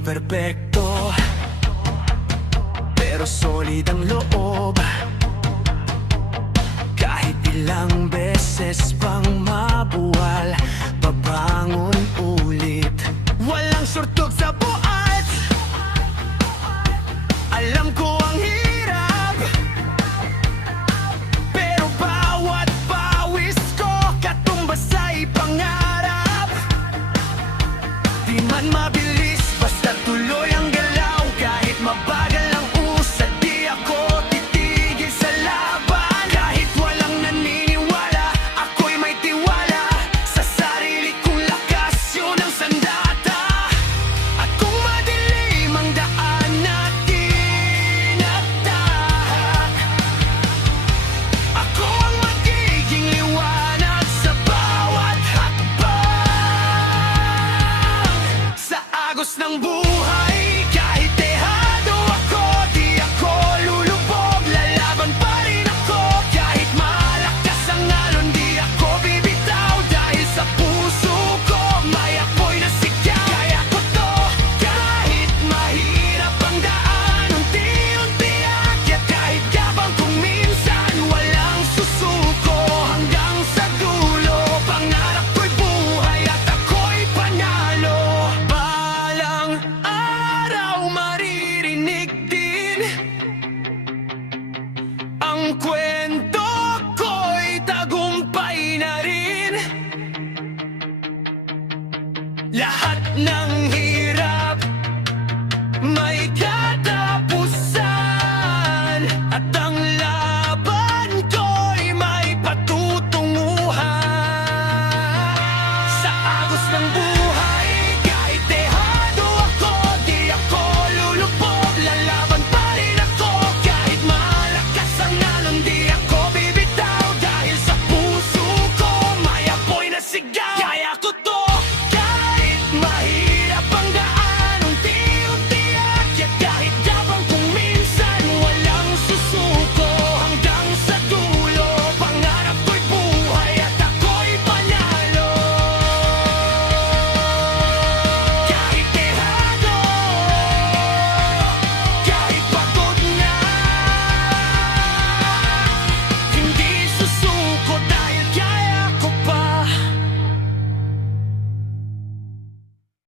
perpekto, pero solid ang loob. Kahit ilang beses pang mabuwal, babangon ulit. Walang surtog sa buhat, alam ko ang hirap, pero bawat pawis ko katumbas ay pangarap. Di man mabilis, basta tuloy ang galaw. Kahit mabagal ang usad, di ako titigil sa laban. Kahit walang naniniwala, ako'y may tiwala sa sarili kong lakas, yun ang sandata. At kung madilim ang daan na tinatahak, ako ang magiging liwanag sa bawat hakbang. Sa agos ng buhay,